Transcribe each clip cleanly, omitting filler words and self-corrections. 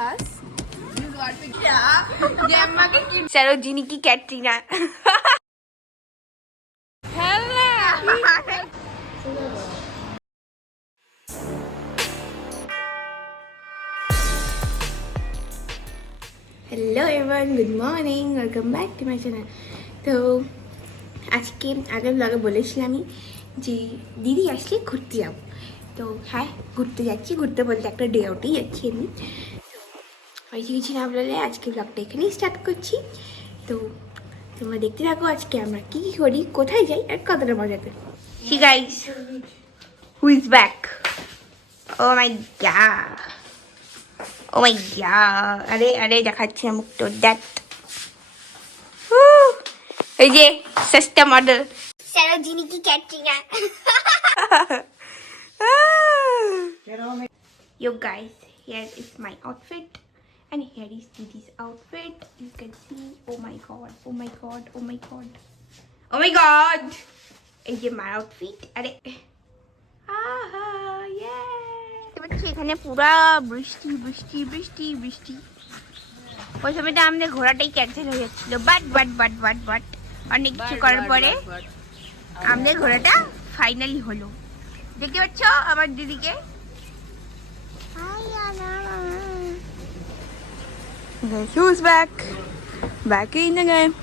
us. This is what we Gemma ke kid. Sarojini ki Katrina. Hello. Hello everyone, good morning, welcome back to my channel. তো আজকে আগের ব্লগে বলেছিলামই যে দিদি আসলে ঘুরতে যাব। তো হ্যাঁ, ঘুরতে যাচ্ছি, ঘুরতে বলতে একটা ডে আউটেই যাচ্ছি এমনি। তো হয়েছে কিছু না বলে আজকে ব্লগটা এখানেই স্টার্ট করছি। তো তোমরা দেখতে থাকো আজকে আমরা কী কী করি, কোথায় যাই আর কতটা মজা করি। Hi guys, who is back? Oh my god, oh my god, আরে আরে দেখাচ্ছি মুখটা, দ্যাট এই যে সস্তা মডেল সারোজিনি কি Katrina. Yo guys, here is my outfit and here is Didi's outfit. You can see, oh my god, oh my god, oh my god, oh my god, এই যে my outfit। আরে আহা, yeah, এখানে পুরা বৃষ্টি বৃষ্টি বৃষ্টি বৃষ্টি। ওই সময়টা আমাদের ঘোরাটাই ক্যান্সেল হয়ে যাচ্ছিল, but but but but but অনেক কিছু করার পরে আমাদের ঘোরাটা ফাইনালি হলো। দেখতে পাচ্ছ আমার দিদিকে? Guess who's back? Back in the game.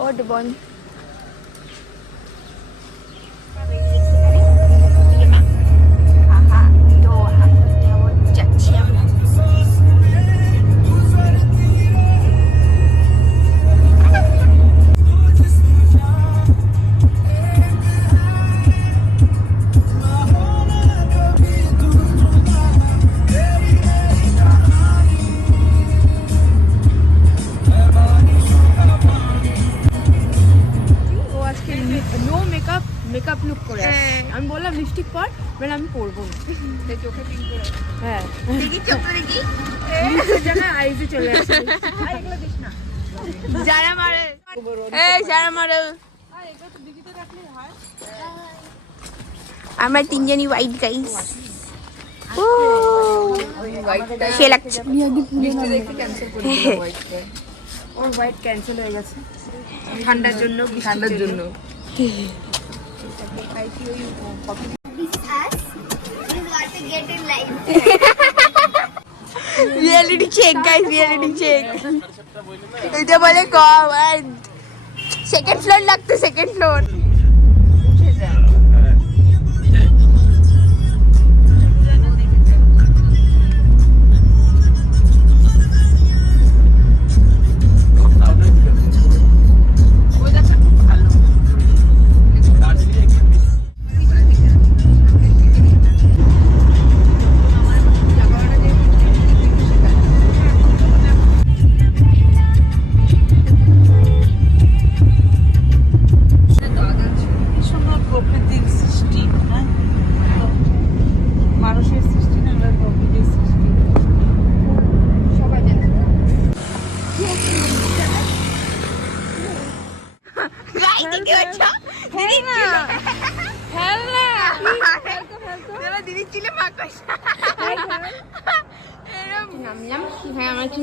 Oh, the bun. Makeup look করে আমি বললাম লিপস্টিক পর, বলে আমি পরবো না, চোখে পিন করে। হ্যাঁ, দেখি চোখে দেখি জায়গায় আইজে চলে আসে। এগুলো দিস না, যারা মারে, এই যারা মারে। আমরা তিনজনই হোয়াইট গাইস। সে লাগছে। ওর হোয়াইট ক্যান্সেল হয়ে গেছে ঠান্ডার জন্য, ঠান্ডার জন্য। Reality check guys, reality check. এটা বলে কম, সেকেন্ড ফ্লোর লাগতো, সেকেন্ড ফ্লোর।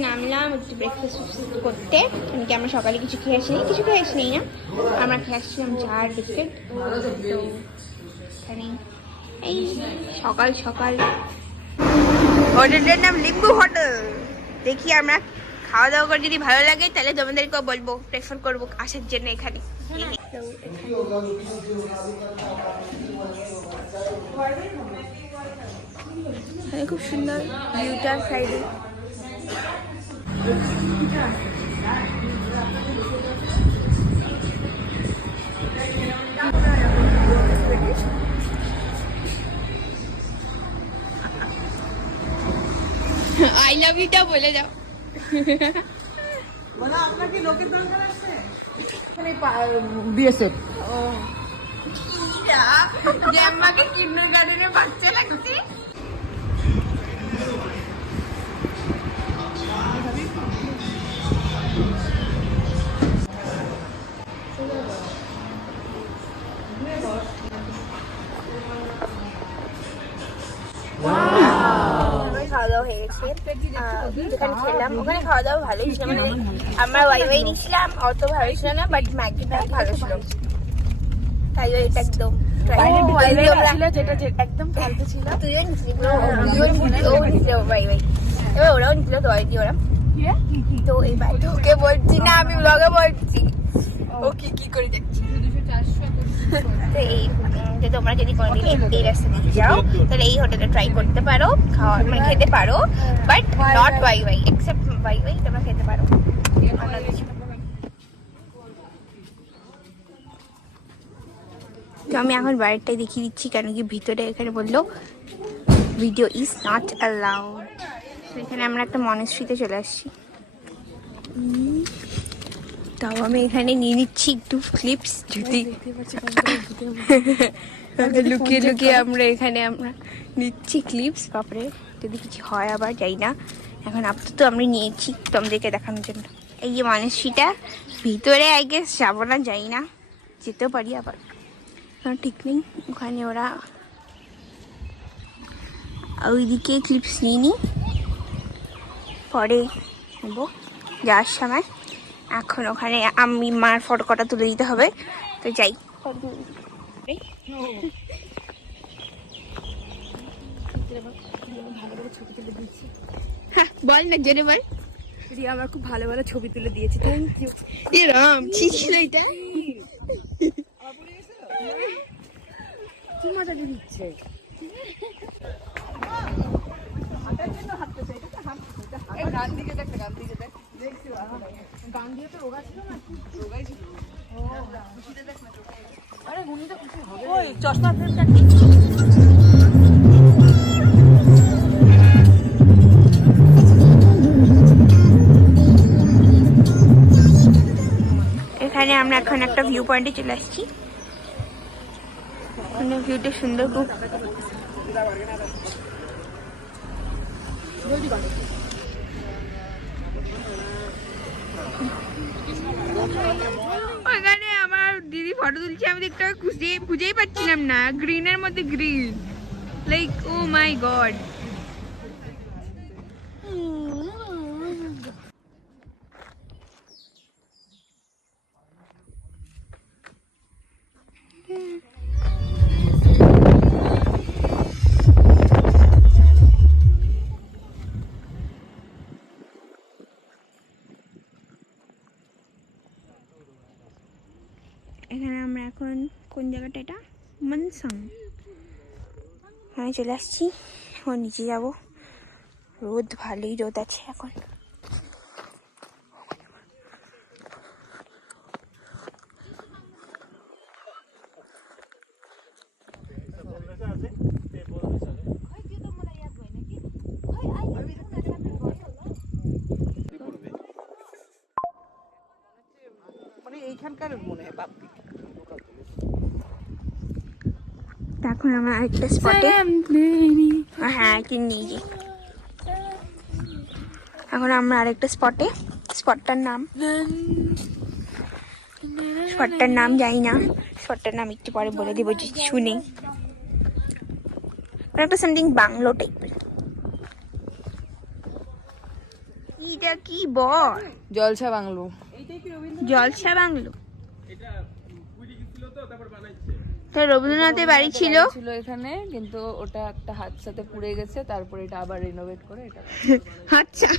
নামলাম একটু ব্রেকফাস্ট করতে। আমরা সকালে কিছু খেয়ে আসিনি, না, আমরা খেয়ে আসছিলাম চা আর বিস্কিট। তো এখানে এই সকাল সকাল হোটেলটার নাম লিম্বু হোটেল। দেখি আমরা খাওয়া দাওয়া করে যদি ভালো লাগে তাহলে তোমাদেরকেও বলবো, প্রেফার করবো আসার জন্য এখানে। খুব সুন্দর ভিউটার সাইডে। আই লাভ ইউটা বলে দাও। মানে আপনাকে লোকের দরকার আছে এখানে বিএসএফ। ও জ্যাম্মাকে কিন্ডারগার্টেনে বাচ্চা লাগছে। খাওয়া দাওয়া হয়ে গেছে। যেখানে খেলাম ওখানে খাওয়া দাওয়া ভালোই ছিল, মানে আমরা ওয়াই নিয়েছিলাম, অত ভালো ছিল না, বাট ম্যাগিটা ভালো ছিল, তাই এটা একদম একদম ফালতু ছিল। তুইও নিয়েছিলি, এবার ওরাও নিচ্ছিল তো ওরা। তো এবার তোকে বলছি না, আমি ব্লগে বলছি ও কি কি করে যাচ্ছি। তো এই যে তোমরা যদি কোনোদিন এই রাস্তা দিয়ে যাও তাহলে এই হোটেলে ট্রাই করতে পারো, খাওয়া মানে খেতে পারো, but not Y except Y তোমরা খেতে পারো। তো আমি এখন বাইরেটাই দেখিয়ে দিচ্ছি, কেন কি ভিতরে এখানে বললো ভিডিও ইজ নট অ্যালাউড। এখানে আমরা একটা মনেস্ট্রিতে চলে আসছি, তাও আমি এখানে নিয়ে নিচ্ছি একটু ক্লিপস, যদি লুকিয়ে লুকিয়ে আমরা এখানে নিচ্ছি ক্লিপস, বাপরে যদি কিছু হয় আবার যাই না। এখন আপাতত আমরা নিয়েছি তোমাদেরকে দেখানোর জন্য। এই যে মনেস্ট্রিটা, ভিতরে আই গেস যাবো না, যাই না, যেতেও পারি আবার, ঠিক নেই। ওখানে ওরা ওইদিকে ক্লিপস নিয়ে নিই, পরে নেবো যাওয়ার সময়। এখন ওখানে আমি মার ফটো কটা তুলে দিতে হবে, তো যাই। বল না, জোরে বল। রিয়া আমার খুব ভালো ভালো ছবি তুলে দিয়েছে, থ্যাংক ইউ। এরম ছিল এটা, কি মজা দিচ্ছে। গান দিকে দেখ, গান দিকে দেখ, গান দিয়ে তো রোগা ছিল না, রোগাই ছিল। আরে গুনিটা খুশি হবে। ওই চশমা ফ্রেমটা এখানে আমরা এখন একটা ভিউ পয়েন্টে চলে আসছি, ভিউটা সুন্দর খুব। ওখানে আমার দিদি ফটো তুলছে, আমি দেখতে খুঁজেই পাচ্ছিলাম না, গ্রিনের মধ্যে green, like O my god. এখানে আমরা এখন কোন জায়গাটা, এটা মনসাং, আমি চলে আসছি। এখন নিচে যাবো, রোদ ভালোই রোদ আছে এখন। মানে এইখানকার মনে হয় বাপ্পি। এখন আমরা আরেকটা স্পটে, হ্যাঁ কিনে যে এখন আমরা আরেকটা স্পটে, স্পটটার নাম জানি না, স্পটটার নাম একটু পরে বলে দেবো যে শুনে। একটা সামথিং বাংলো টাইপের। এটা কি বল? জলসা বাংলো। জলসা বাংলো, রবীন্দ্রনাথের বাড়ি ছিল এখানে, কিন্তু ওটা একটা হাদসাতে পুড়ে গেছে, তারপরে এটা আবার রিনোভেট করে এটা। আচ্ছা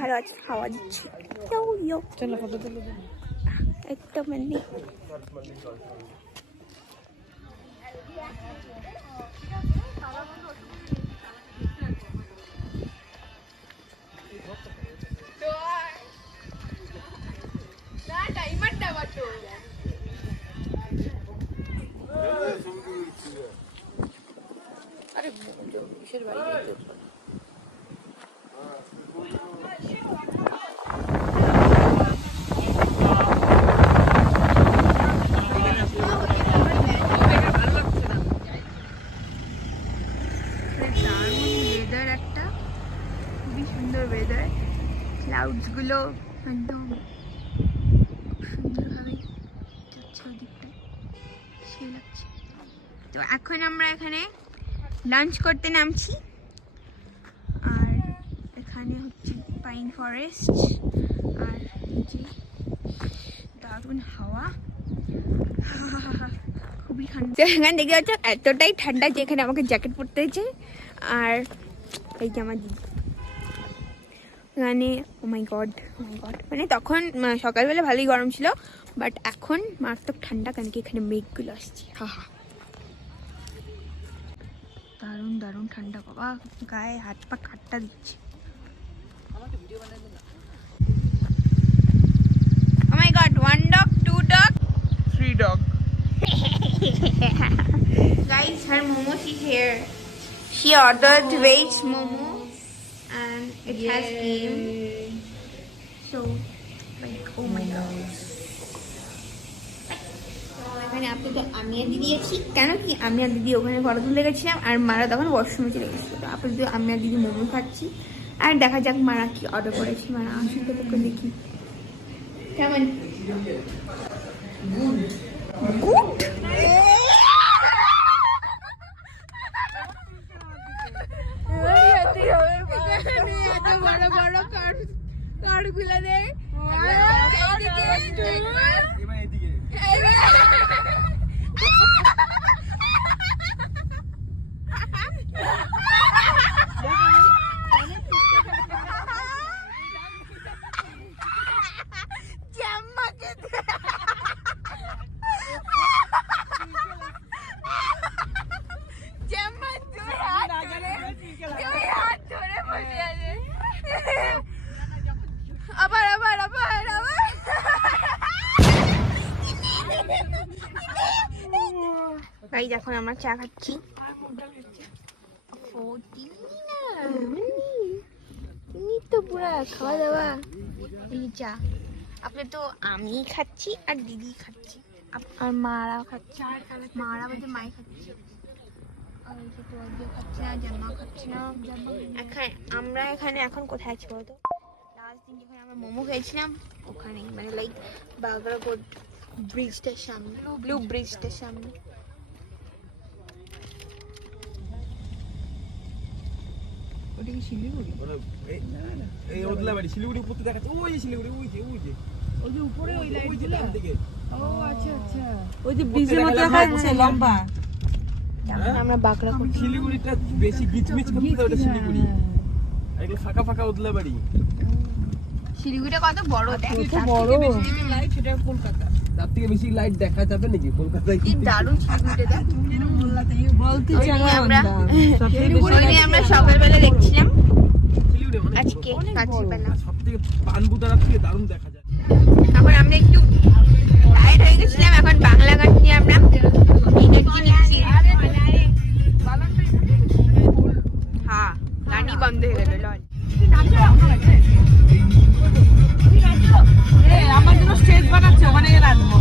ভালো আছে, হাওয়া দিচ্ছি। চলো ফটো তুলে একদম এমনি। আরে কিসের বাইরে ক্লাউডস গুলো একদম সুন্দরভাবে যাচ্ছে ওদিকটায়, সে লাগছে। তো এখন আমরা এখানে লাঞ্চ করতে নামছি। আর এখানে হচ্ছে পাইন ফরেস্ট, আর যে দারুণ হাওয়া, খুবই ঠান্ডা। এখানে দেখতে পাচ্ছ এতটাই ঠান্ডা যে এখানে আমাকে জ্যাকেট পরতে হয়েছে। আর এই যে আমার দিদি এখানে, ও মাই গড মানে তখন সকালবেলা ভালোই গরম ছিল, বাট এখন মারাত্মক ঠান্ডা, কারণ কি এখানে মেঘগুলো আসছে। দারুণ দারুণ ঠান্ডা বাবা, গায়ে হাত পা কাটটা দিচ্ছে। Oh my god, 1 dog, 2 dog, 3 dog. guys, her momo is here. She ordered veg momo and it has came. So like, oh my god. এখানে আপনি তো আমি আর দিদি আছি, কেন কি আমি আর দিদি ওখানে ফটো তুলে গেছিলাম, আর মারা তখন ওয়াশরুমে চলে গেছিলো। তো আপনি তো আমি আর দিদি মোমো খাচ্ছি, আর দেখা যাক মারা কি অর্ডার করেছি। মারা আসুন তো তোকে দেখি কেমন। গুড বড় বড় কার্ড গুলা দেয়। আবার আবার আবার আবার গাইস, এখন আমরা চা খাচ্ছি। তো পুরা খাওয়া দাওয়া এই চা। আপনি তো আমি খাচ্ছি আর দিদি খাচ্ছি, আর মারা খাচ্ছে, মারা বলতে মাই খাচ্ছে, খাচ্ছে না, জামা খাচ্ছে না। আমরা এখানে এখন কোথায় আছি বলতো? লাস্ট দিন যেখানে আমরা মোমো খেয়েছিলাম ওখানে, মানে লাইক বাগরাকোট ব্রিজটার সামনে, ব্লু ব্রিজটার সামনে। ওটা কি শিলিগুড়ি? এই ওদলাবাড়ি শিলিগুড়ি উপর থেকে দেখাচ্ছে। ওই যে শিলিগুড়ি, ওই যে ওই যে উপরে ওই লাইটগুলো থেকে। ও আচ্ছা আচ্ছা, ওই যে ব্রিজের মতো দেখাচ্ছে লম্বা। আমরা বাগরাকোট, শিলিগুড়িটা বেশি গিচমিচ করতে, ওটা শিলিগুড়ি। আর এগুলো ফাঁকা ফাঁকা ওদলাবাড়ি। শিলিগুড়িটা কত বড়, কত বড় লাইট, সেটা কলকাতা। তার থেকে বেশি লাইট দেখা যাবে নাকি কলকাতায়? কি দারুণ শিলিগুড়িটা দেখ। বলতে আমরা সকালবেলা দেখছিলাম, শিলিগুড়ি মানে আজকে রাত্রিবেলা সবথেকে পানবুদারার থেকে দারুণ দেখা যায়। এখন আমরা একটু টায়ার্ড হয়ে গেছিলাম, এখন বাংলা গান নিয়ে আমরা এনার্জি নিচ্ছি। হ্যাঁ, গানই বন্ধ হয়ে গেল। আমার জন্য স্টেজ বানাচ্ছে, ওখানে গিয়ে নাচবো।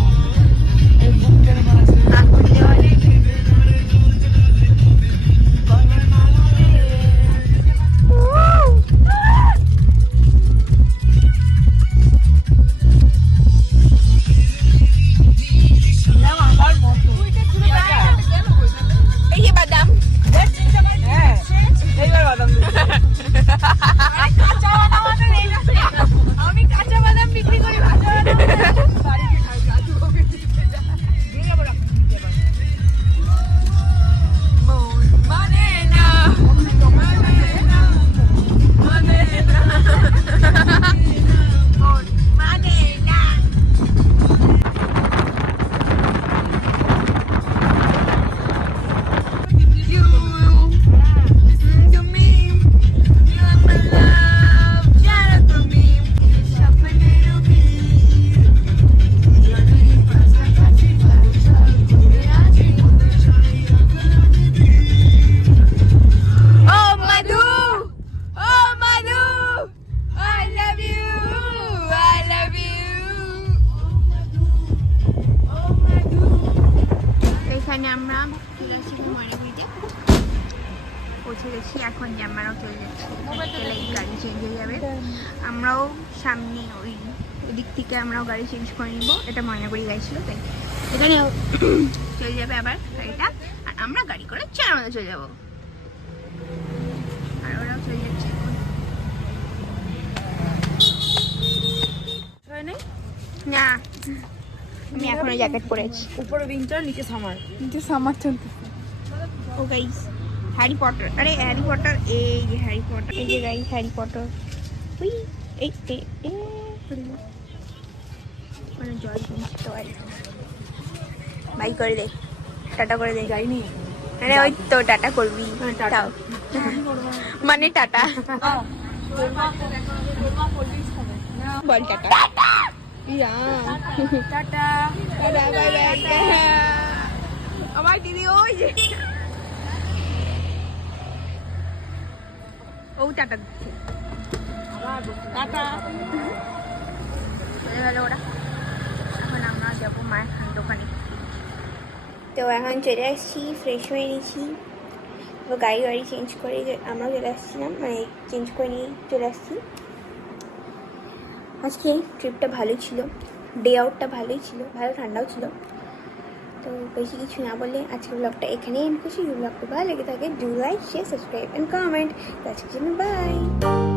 এই যে বাদাম, আমি কাঁচা বাদাম বিক্রি করি, ভাজা পৌঁছে গেছি। এখন জামারাও চলে যাচ্ছে, গাড়ি চেঞ্জ হয়ে যাবে। আমরাও সামনে ওই দিক থেকে আমরাও গাড়ি চেঞ্জ করে নিব। এটা ময়নাগুড়ি গাড়ি ছিল, তাই এখানে চলে যাবে আবার গাড়িটা, আর আমরা গাড়ি করে চার মধ্যে চলে যাবো। না, আমি এখনো জ্যাকেট পরে আছি। উপরে উইন্টার, নিচে সামার। কিন্তু সামার চলতে ও গাইস, হ্যারি পটার, আরে হ্যারি পটার, এই যে হ্যারি পটার, এই যে গাইস হ্যারি পটার। উই, এই মানে জল কিনতে হয়। বাই করে দে, টাটা করে দে। যাইনি। আরে ওই তো টাটা করবি, টাটা। তাও। মানে টাটা বল, টাটা। টাটা। Bye bye. আমার দিদি ওই যে ও টাটা দিচ্ছে। টাটা। চলে গেল ওরা। এখন আমরা যাবো মায়ের দোকানে। তো এখন চলে আসছি, ফ্রেশ হয়ে নিয়েছি, তো গাড়ি চেঞ্জ করে আমরা চলে আসছিলাম, মানে চেঞ্জ করে নিয়ে চলে আসছি। আজকে ট্রিপটা ভালোই ছিল, ডে আউটটা ভালোই ছিল, ভালো ঠান্ডাও ছিল। তো বেশি কিছু না বলে আজকের ব্লগটা এখানেই এন্ড করছি। যদি ব্লগটা ভালো লেগে থাকে, do like, share, subscribe and comment. তো আজকের জন্য বাই।